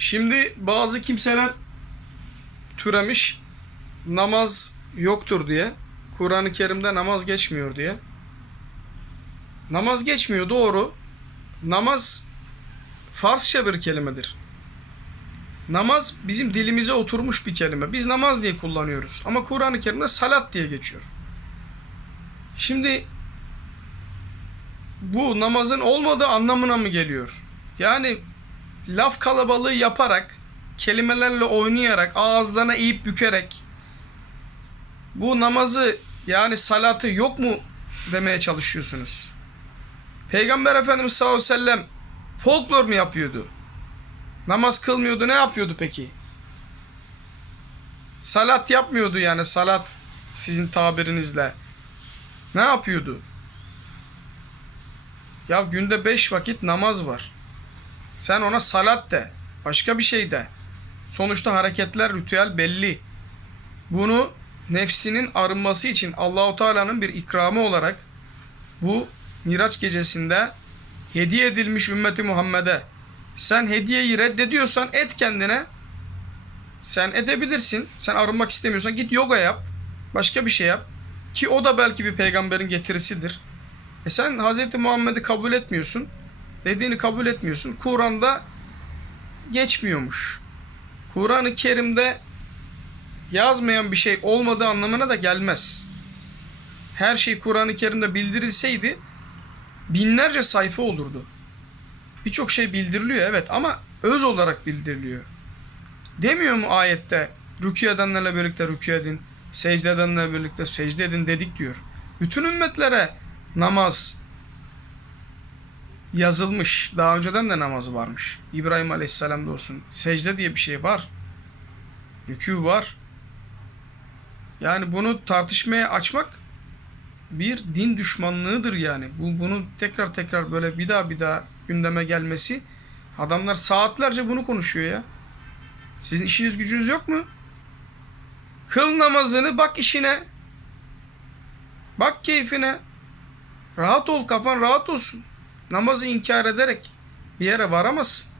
Şimdi bazı kimseler türemiş namaz yoktur diye. Kur'an-ı Kerim'de namaz geçmiyor diye. Namaz geçmiyor doğru. Namaz Farsça bir kelimedir. Namaz bizim dilimize oturmuş bir kelime. Biz namaz diye kullanıyoruz. Ama Kur'an-ı Kerim'de salat diye geçiyor. Şimdi bu namazın olmadığı anlamına mı geliyor? Yani laf kalabalığı yaparak, kelimelerle oynayarak, ağızlarına eğip bükerek bu namazı yani salatı yok mu demeye çalışıyorsunuz. Peygamber Efendimiz sallallahu aleyhi ve sellem folklor mu yapıyordu? Namaz kılmıyordu ne yapıyordu peki? Salat yapmıyordu yani salat sizin tabirinizle. Ne yapıyordu? Ya günde beş vakit namaz var. Sen ona salat de. Başka bir şey de. Sonuçta hareketler, ritüel belli. Bunu nefsinin arınması için Allahu Teala'nın bir ikramı olarak bu Miraç gecesinde hediye edilmiş ümmeti Muhammed'e sen hediyeyi reddediyorsan et kendine. Sen edebilirsin. Sen arınmak istemiyorsan git yoga yap. Başka bir şey yap. Ki o da belki bir peygamberin getirisidir. E sen Hz. Muhammed'i kabul etmiyorsun. Dediğini kabul etmiyorsun. Kur'an'da geçmiyormuş. Kur'an-ı Kerim'de yazmayan bir şey olmadığı anlamına da gelmez. Her şey Kur'an-ı Kerim'de bildirilseydi binlerce sayfa olurdu. Birçok şey bildiriliyor evet ama öz olarak bildiriliyor. Demiyor mu ayette rükû edenlerle birlikte rükû edin, secde edenlerle birlikte secde edin dedik diyor. Bütün ümmetlere namaz yazılmış. Daha önceden de namaz varmış. İbrahim Aleyhisselam'da olsun. Secde diye bir şey var. Rükû var. Yani bunu tartışmaya açmak bir din düşmanlığıdır yani. Bu bunu tekrar tekrar böyle bir daha bir daha gündeme gelmesi adamlar saatlerce bunu konuşuyor ya. Sizin işiniz gücünüz yok mu? Kıl namazını bak işine. Bak keyfine. Rahat ol kafan rahat olsun. Namazı inkar ederek bir yere varamazsın.